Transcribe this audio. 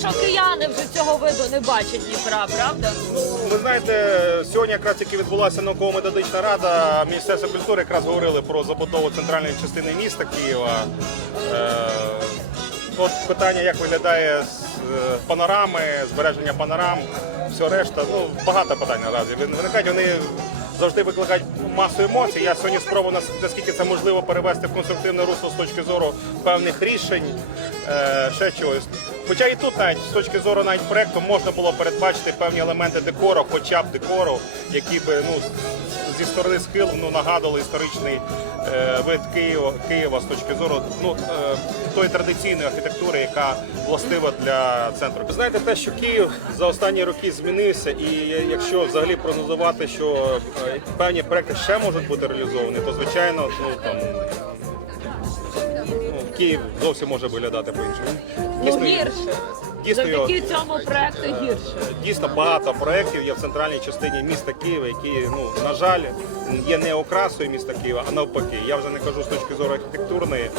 що кияни вже цього виду не бачать Дніпра, правда? Ви знаєте, сьогодні якраз тільки відбулася науково-методична рада Міністерства культури, якраз говорили про забудову центральної частини міста Києва. Е, От питання, як виглядає з, е, панорами, збереження панорам, все решта. Ну багато питань наразі. Вин- Виникають вони завжди викликають масу емоцій. Я сьогодні спробую нас- наскільки це можливо перевести в конструктивне русло з точки зору певних рішень, е, ще чогось. Хоча і тут навіть з точки зору навіть проекту можна було передбачити певні елементи декору, хоча б декору, які би ну зі сторони схил ну, нагадували історичний е, вид Києва, Києва з точки зору ну, е, тої традиційної архітектури, яка властива для центру. Ви знаєте, те, що Київ за останні роки змінився, і якщо взагалі прогнозувати, що е, певні проекти ще можуть бути реалізовані, то звичайно, ну там. Київ зовсім може виглядати по-іншому. Ну Дійсно, гірше. дійсно його- Завдяки цьому проекту гірше. Дійсно багато проєктів є в центральній частині міста Києва, які, ну на жаль, є не окрасою міста Києва, а навпаки. Я вже не кажу з точки зору архітектурної.